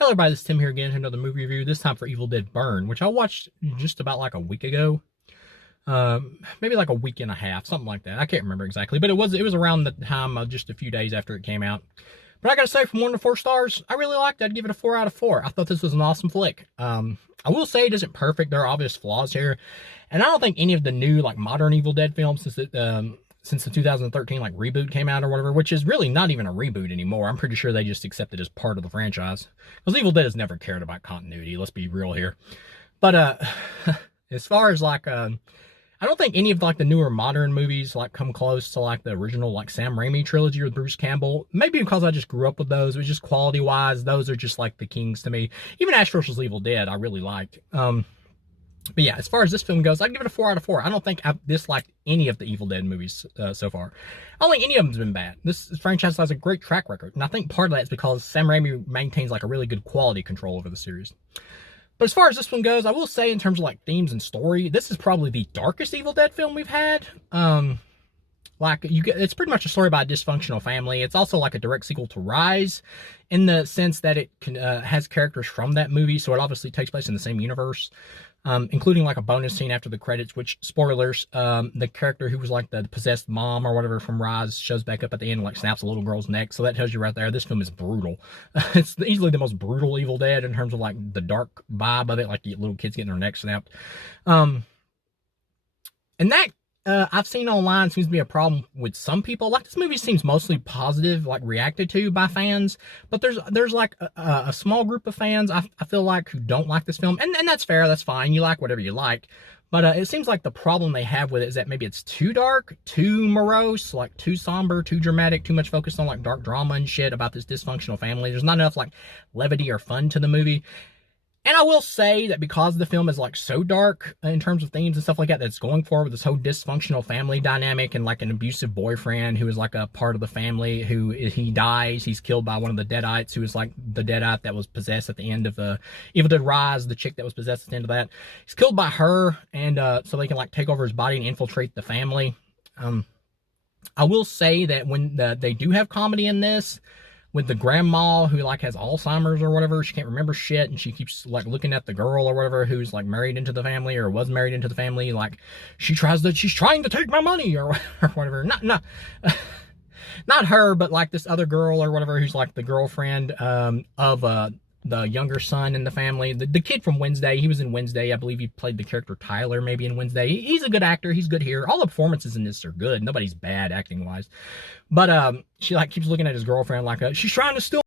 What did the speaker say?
Hello everybody, this is Tim here again to another movie review, this time for Evil Dead Burn, which I watched just about like a week ago. Maybe like a week and a half, something like that. I can't remember exactly, but it was around the time, just a few days after it came out. But I gotta say, from 1 to 4 stars, I really liked it. I'd give it a 4 out of 4. I thought this was an awesome flick. I will say it isn't perfect. There are obvious flaws here. And I don't think any of the new, like, modern Evil Dead films since the 2013 like reboot came out or whatever, which is really not even a reboot anymore. I'm pretty sure they just accept it as part of the franchise. Because Evil Dead has never cared about continuity, let's be real here. But as far as like I don't think any of like the newer modern movies like come close to like the original like Sam Raimi trilogy with Bruce Campbell. Maybe because I just grew up with those, but just quality wise, those are just like the kings to me. Even Ash vs. Evil Dead I really liked. But yeah, as far as this film goes, I'd give it a 4 out of 4. I don't think I've disliked any of the Evil Dead movies so far. I don't think any of them's been bad. This franchise has a great track record, and I think part of that is because Sam Raimi maintains like a really good quality control over the series. But as far as this one goes, I will say in terms of like themes and story, this is probably the darkest Evil Dead film we've had. It's pretty much a story about a dysfunctional family. It's also like a direct sequel to Rise, in the sense that it has characters from that movie, so it obviously takes place in the same universe, including like a bonus scene after the credits, which, spoilers, the character who was like the possessed mom or whatever from Rise shows back up at the end and like snaps a little girl's neck. So that tells you right there, this film is brutal. It's easily the most brutal Evil Dead in terms of like the dark vibe of it, like the little kids getting their necks snapped. And that I've seen online seems to be a problem with some people. Like, this movie seems mostly positive, like reacted to by fans, but there's like a small group of fans I feel like who don't like this film, and that's fair, that's fine. You like whatever you like, but it seems like the problem they have with it is that maybe it's too dark, too morose, like too somber, too dramatic, too much focused on like dark drama and shit about this dysfunctional family. There's not enough like levity or fun to the movie. And I will say that because the film is like so dark in terms of themes and stuff like that, that's going for with this whole dysfunctional family dynamic and like an abusive boyfriend who is like a part of the family who he dies. He's killed by one of the Deadites who is like the Deadite that was possessed at the end of Evil Dead Rise, the chick that was possessed at the end of that. He's killed by her, and so they can like take over his body and infiltrate the family. I will say that when they do have comedy in this, with the grandma who like has Alzheimer's or whatever, she can't remember shit, and she keeps like looking at the girl or whatever who's like married into the family or was married into the family, like she's trying to take my money or whatever. Not her, but like this other girl or whatever who's like the girlfriend of the younger son in the family. The kid from Wednesday, he was in Wednesday. I believe he played the character Tyler maybe in Wednesday. He's a good actor. He's good here. All the performances in this are good. Nobody's bad acting wise. But she like keeps looking at his girlfriend like she's trying to steal